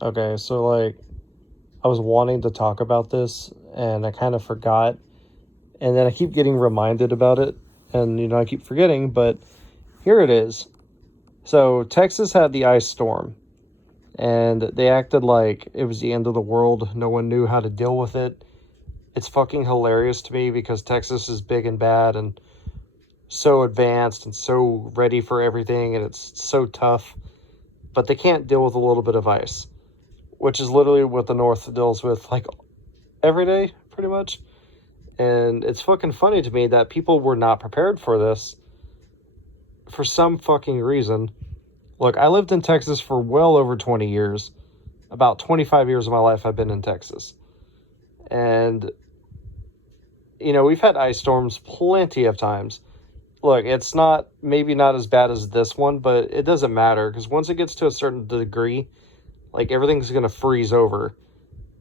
Okay, so like I was wanting to talk about this and I kind of forgot, and then I keep getting reminded about it, and I keep forgetting, but here it is. So Texas had the ice storm, and they acted like it was the end of the world. No one knew how to deal with it. It's fucking hilarious to me because Texas is big and bad and so advanced and so ready for everything, and it's so tough, but they can't deal with a little bit of ice, which is literally what the North deals with like every day, pretty much. And it's fucking funny to me that people were not prepared for this for some fucking reason. Look, I lived in Texas for well over 20 years. About 25 years of my life I've been in Texas. And, we've had ice storms plenty of times. Look, it's maybe not as bad as this one, but it doesn't matter because once it gets to a certain degree, like everything's going to freeze over.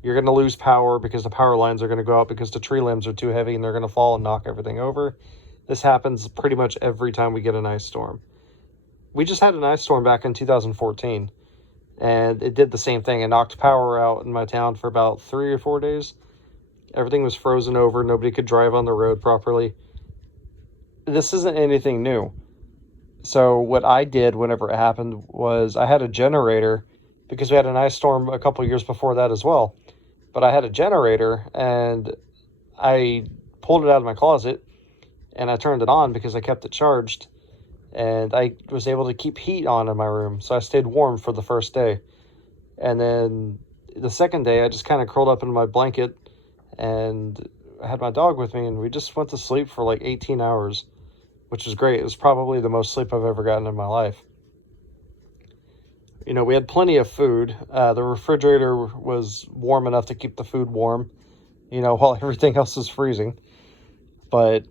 You're going to lose power because the power lines are going to go out because the tree limbs are too heavy and they're going to fall and knock everything over. This happens pretty much every time we get an ice storm. We just had an ice storm back in 2014, and it did the same thing. It knocked power out in my town for about 3 or 4 days. Everything was frozen over. Nobody could drive on the road properly. This isn't anything new. So what I did whenever it happened was I had a generator because we had an ice storm a couple years before that as well. But I had a generator and I pulled it out of my closet and I turned it on because I kept it charged, and I was able to keep heat on in my room. So I stayed warm for the first day. And then the second day I just kind of curled up in my blanket and I had my dog with me, and we just went to sleep for like 18 hours, which was great. It was probably the most sleep I've ever gotten in my life. We had plenty of food. The refrigerator was warm enough to keep the food warm, while everything else was freezing. But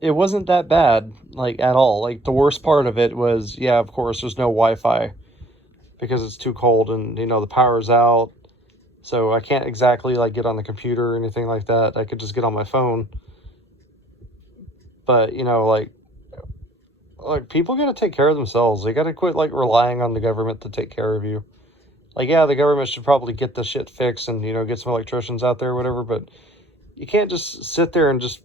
it wasn't that bad, like, at all. Like, the worst part of it was, yeah, of course, there's no Wi-Fi because it's too cold and, the power's out. So I can't exactly, like, get on the computer or anything like that. I could just get on my phone. But, like people gotta take care of themselves. They gotta quit, like, relying on the government to take care of you. Like, yeah, the government should probably get the shit fixed and, get some electricians out there or whatever, but you can't just sit there and just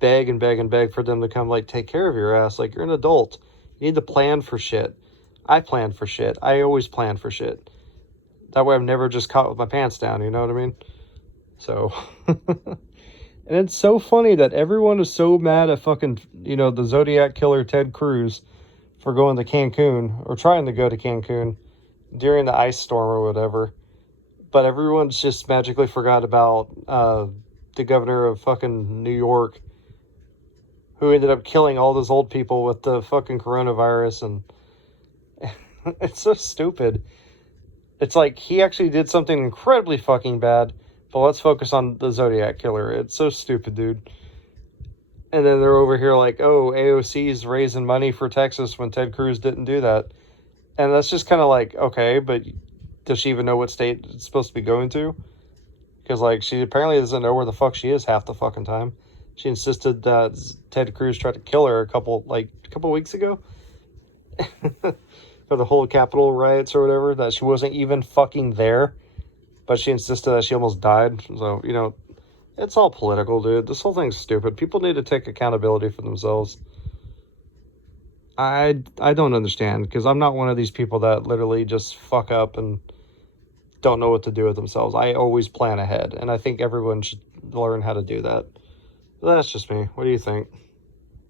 beg and beg and beg for them to come, like, take care of your ass. Like, you're an adult. You need to plan for shit. I plan for shit. I always plan for shit. That way I'm never just caught with my pants down, you know what I mean? So, and it's so funny that everyone is so mad at fucking, the Zodiac killer Ted Cruz for going to Cancun, or trying to go to Cancun during the ice storm or whatever. But everyone's just magically forgot about the governor of fucking New York, who ended up killing all those old people with the fucking coronavirus. And it's so stupid. It's like he actually did something incredibly fucking bad, but let's focus on the Zodiac killer. It's so stupid, dude. And then they're over here like, oh, AOC's raising money for Texas when Ted Cruz didn't do that. And that's just kind of like, okay, but does she even know what state it's supposed to be going to? Because, like, she apparently doesn't know where the fuck she is half the fucking time. She insisted that Ted Cruz tried to kill her a couple weeks ago. For the whole Capitol riots or whatever, that she wasn't even fucking there. But she insisted that she almost died. So, it's all political, dude. This whole thing's stupid. People need to take accountability for themselves. I don't understand, because I'm not one of these people that literally just fuck up and don't know what to do with themselves. I always plan ahead, and I think everyone should learn how to do that. But that's just me. What do you think?